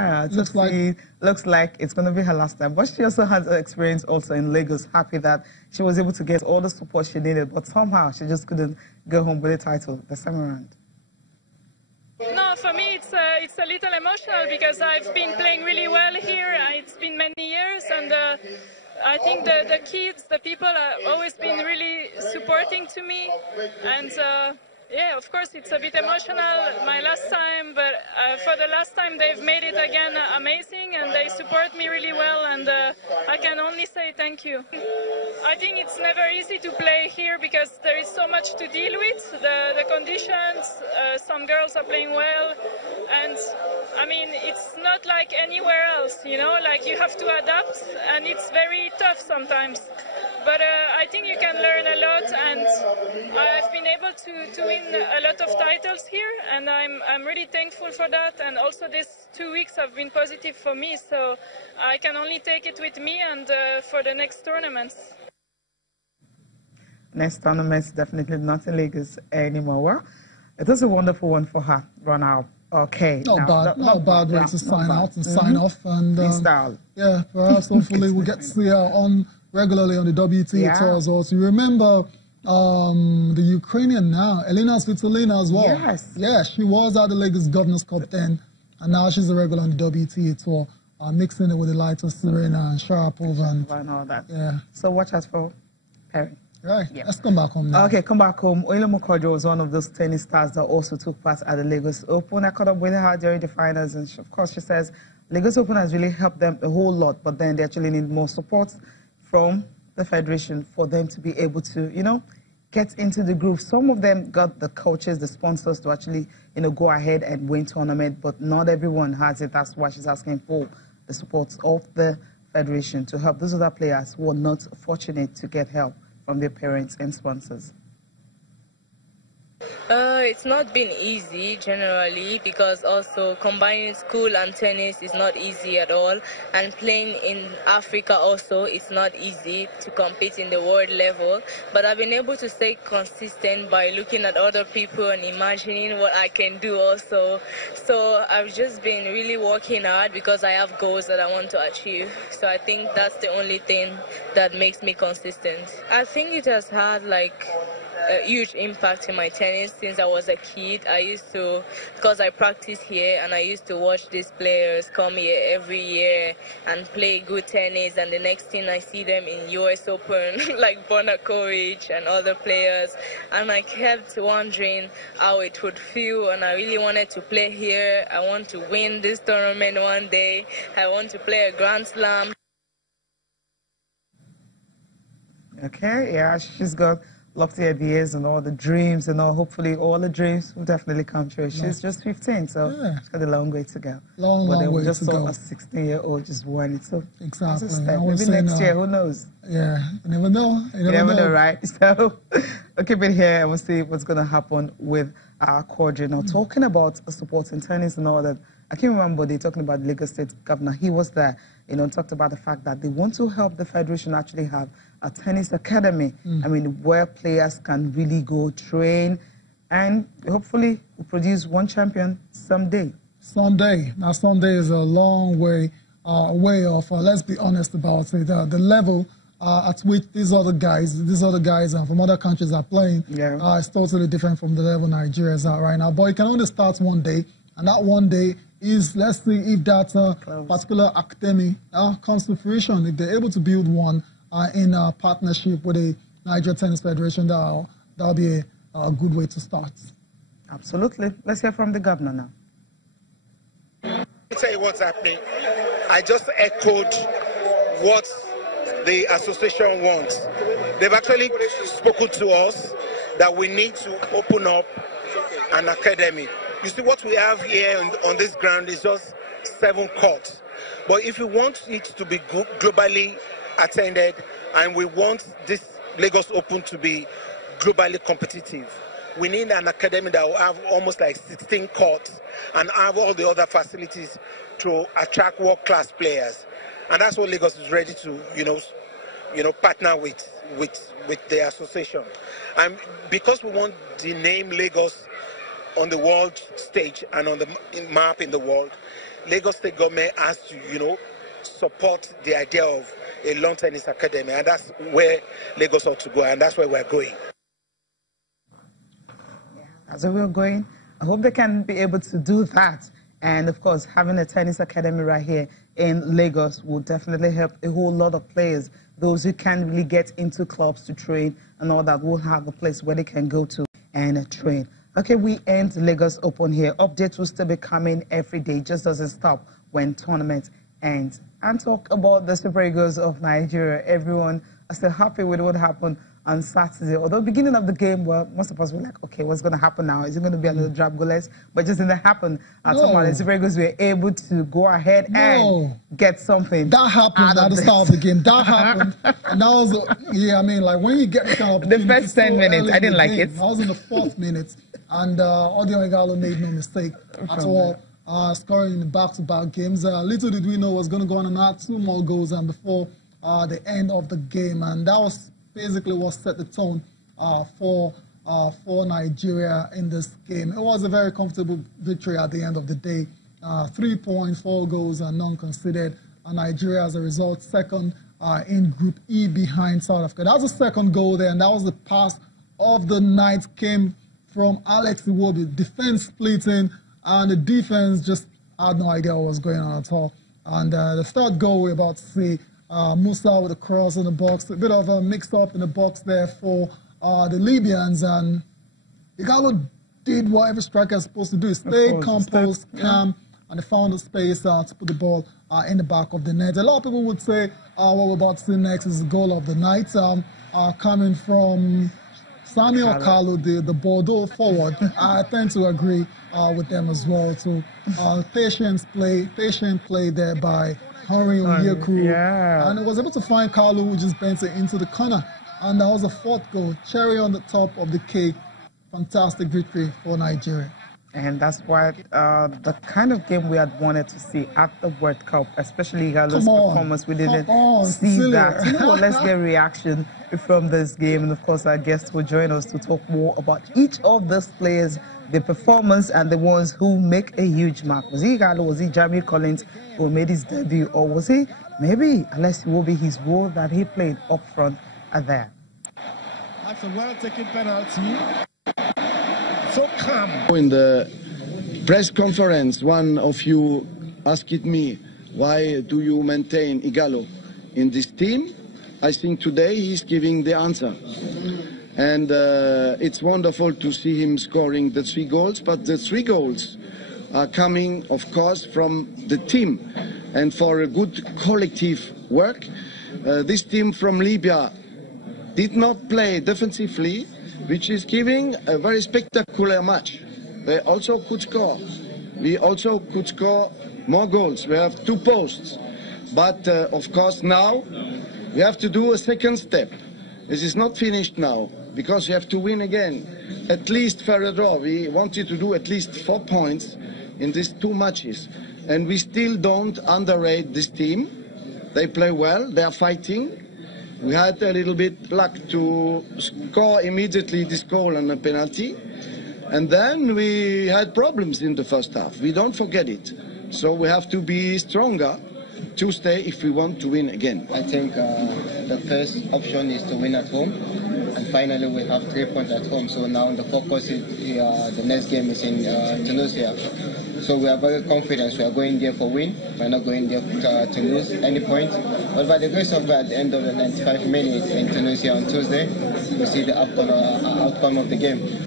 Yeah, looks like it's going to be her last time. But she also has experience also in Lagos. Happy that she was able to get all the support she needed, but somehow she just couldn't go home with the title this time around. No, for me it's a little emotional because I've been playing really well here. It's been many years, and I think the kids, the people have always been really supporting to me, and yeah, of course it's a bit emotional, my last time, but for the last time they've made it again amazing, and they support me really well, and I can only say thank you. I think it's never easy to play here because there is so much to deal with, the conditions, some girls are playing well, and I mean, it's not like anywhere else, you know, like you have to adapt, and it's very tough sometimes. But I think you can learn a lot, and I've been able to win a lot of titles here, and I'm really thankful for that. And also these 2 weeks have been positive for me, so I can only take it with me and for the next tournaments. Next tournament's definitely not in Lagos anymore. Well, it was a wonderful one for her, run out. Okay. Not bad way to sign out and sign off. And yeah, for us, hopefully we'll get to see her on regularly on the WTA tours also. You remember the Ukrainian now, Elena Svitolina as well. Yes. Yeah, she was at the Lagos Governors Cup then, and now she's a regular on the WTA tour, mixing it with the likes of Serena and Sharapova and all that. Yeah. So watch us for pairing. Right, let's come back home now. Okay, come back home. Oyinla Mokojo was one of those tennis stars that also took part at the Lagos Open. I caught up with her during the finals, and of course she says Lagos Open has really helped them a whole lot, but then they actually need more support from the federation for them to be able to, you know, get into the groove. Some of them got the coaches, the sponsors to actually, you know, go ahead and win tournament, but not everyone has it. That's why she's asking for the support of the federation to help those other players who are not fortunate to get help from their parents and sponsors. It's not been easy generally, because also combining school and tennis is not easy at all, and playing in Africa also it's not easy to compete in the world level, but I've been able to stay consistent by looking at other people and imagining what I can do also. So I've just been really working hard because I have goals that I want to achieve. So I think that's the only thing that makes me consistent. I think it has had like a huge impact in my tennis since I was a kid. I used to, because I practice here, and I used to watch these players come here every year and play good tennis, and the next thing I see them in US Open like Bonakovic and other players, and I kept wondering how it would feel, and I really wanted to play here. I want to win this tournament one day. I want to play a Grand Slam. Okay, yeah, she's got lofty ideas and all the dreams and all. Hopefully all the dreams will definitely come true. She's just 15, so she's got a long way to go. Long way to go. Just saw a 16-year-old just won it. So exactly. Maybe next year, who knows? Yeah, you never know. You never know, right? So we'll keep it here and we'll see what's going to happen with our quadri. Now, talking about support in tennis and all that, I can remember they talking about the Lagos State Governor. He was there, you know, talked about the fact that they want to help the federation actually have a tennis academy. I mean, where players can really go train and hopefully we'll produce one champion someday. Someday. Now, someday is a long way off. Let's be honest about it. The level at which these other guys from other countries are playing is totally different from the level Nigeria is at right now. But it can only start one day, and that one day is, let's see if that particular academy comes to fruition. If they're able to build one in partnership with the Nigeria Tennis Federation, that'll be a good way to start. Absolutely. Let's hear from the governor now. Let me tell you what's happening. I just echoed what the association wants. They've actually spoken to us that we need to open up an academy. You see, what we have here on this ground is just 7 courts. But if you want it to be globally attended, and we want this Lagos Open to be globally competitive, we need an academy that will have almost like 16 courts and have all the other facilities to attract world-class players. And that's what Lagos is ready to, you know, partner with the association. And because we want the name Lagos on the world stage and on the map in the world, Lagos State government has to, support the idea of a lawn tennis academy, and that's where Lagos ought to go, and that's where we're going. That's where we're going. I hope they can be able to do that. And of course, having a tennis academy right here in Lagos will definitely help a whole lot of players. Those who can't really get into clubs to train and all that will have a place where they can go to and train. Okay, we end Lagos Open here. Updates will still be coming every day. Just doesn't stop when tournament ends. And talk about the Super Eagles of Nigeria. Everyone are still happy with what happened on Saturday. Although beginning of the game, well, most of us were like, okay, what's going to happen now? Is it going to be another drop goalless? But it just didn't happen. Someone, the Super Eagles were able to go ahead and get something. That happened at the start of the game. That happened. And that was, yeah, I mean, like when you get kind of... The first 10 minutes, I didn't like it. I was in the 4th minute, and Odion Igalo made no mistake at all. Scoring in back-to-back games. Little did we know was going to go on and add 2 more goals and before the end of the game. And that was basically what set the tone for Nigeria in this game. It was a very comfortable victory at the end of the day. 3 points, 4 goals, and none conceded. Nigeria, as a result, second in Group E behind South Africa. That was the second goal there, and that was the pass of the night. Came from Alex Iwobi. Defense splitting, and the defense just had no idea what was going on at all. And the third goal we're about to see, Musa with a cross in the box, a bit of a mix-up in the box there for the Libyans, and Igalo did what every striker is supposed to do. Stayed composed, calm, and they found a space to put the ball in the back of the net. A lot of people would say what we're about to see next is the goal of the night, coming from Samuel Kalu, the Bordeaux forward. I tend to agree with them as well. So patient play there by Henry Onyekuru, and it was able to find Kalu, who just bent it into the corner. And that was the 4th goal. Cherry on the top of the cake. Fantastic victory for Nigeria. And that's why the kind of game we had wanted to see at the World Cup, especially Igalo's performance, we didn't see that. Let's get a reaction from this game. And of course, our guests will join us to talk more about each of these players, the performance, and the ones who make a huge mark. Was he Igalo? Was he Jamie Collins who made his debut? Or was he maybe, unless it will be his role that he played up front there? That's a well-taken penalty. So calm. In the press conference, one of you asked me, why do you maintain Igalo in this team? I think today he's giving the answer. And it's wonderful to see him scoring the 3 goals, but the 3 goals are coming, of course, from the team. And for a good collective work, this team from Libya did not play defensively, which is giving a very spectacular match. They also could score. We also could score more goals. We have 2 posts. But, of course, now we have to do a second step. This is not finished now, because we have to win again. At least for a draw. We wanted to do at least 4 points in these 2 matches. And we still don't underrate this team. They play well. They are fighting. We had a little bit luck to score immediately this goal on a penalty. And then we had problems in the first half. We don't forget it. So we have to be stronger Tuesday if we want to win again. I think the first option is to win at home. And finally we have 3 points at home. So now the focus is the next game is in Tunisia. So we are very confident. We are going there for win. We are not going there to lose any point. But by the grace of God, at the end of the 95 minutes in Tunisia on Tuesday, we see the outcome of the game.